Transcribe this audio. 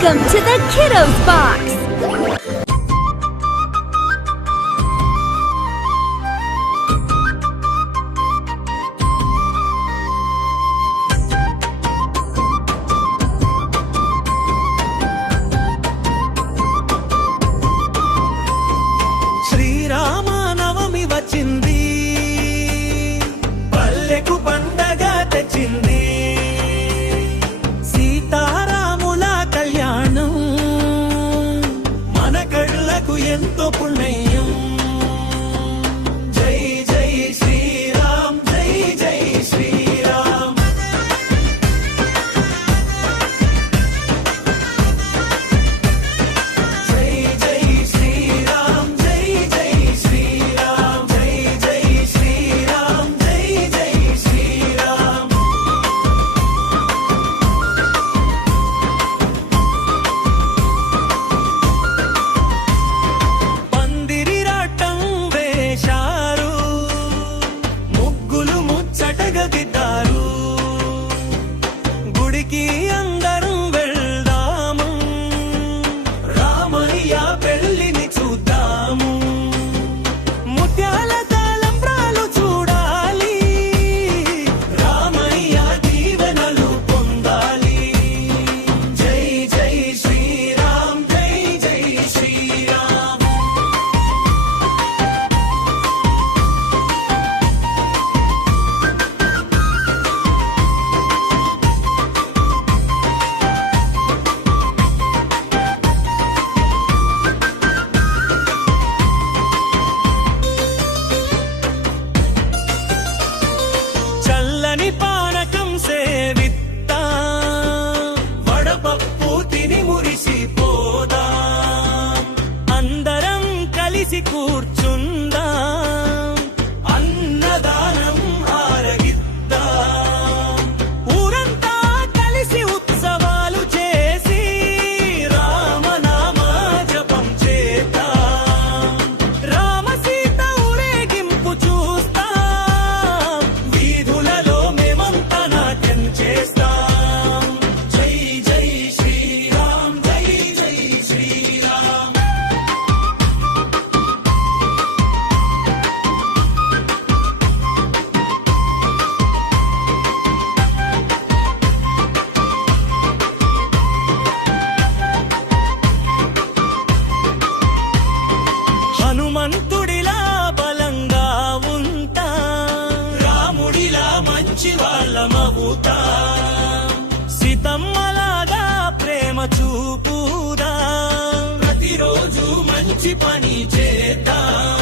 Welcome to the Kiddos Box! Sri Rama Navami వచ్చింది, పల్లెకు పండగ తెచ్చింది. సీతారాముల కళ్యాణం మన కళ్ళకు ఎంతో పుణ్యం. జై జై శ్రీరామ్, జై జై శ్రీరామ్. జై జై శ్రీరామ్, జై జై శ్రీరామ్. జై జై శ్రీరామ్, జై జై శ్రీరామ్. పందిరి రాటం వేశారు, ముగ్గులు ముచ్చటగా దిద్దారు. గుడికి అందరం వెళ్దాము, రామయ్య పెళ్లిని చూద్దాము. ముత్యాల తలంబ్రాలు చూడాలి, రామయ్య దీవెనలు పొందాలి. జై జై శ్రీరామ్, జై జై శ్రీరామ్. చల్లని పానకం సేవిత్తా, వడపప్పు తిని మురిసిపోదా. అందరం కలిసి కూర్చుందాం, అన్నదానం ఆరగిద్దాం. ఊరంతా కలిసి ఉత్సవాలు చేసి రామనామ జపం చేద్దాం. రామసీత ఊరేగింపు చూస్తాం, వీధులలో మేమంతా నాట్యం చేస్తాం. జై జై శ్రీరామ్, జై జై శ్రీరామ్. హనుమంతుడిలా బలంగా ఉంటా, రాముడిలా మంచి వాళ్ళమవుతా. సీతమ్మలాగా ప్రేమ చూపుదా, ప్రతిరోజు మంచి పని చేద్దాం.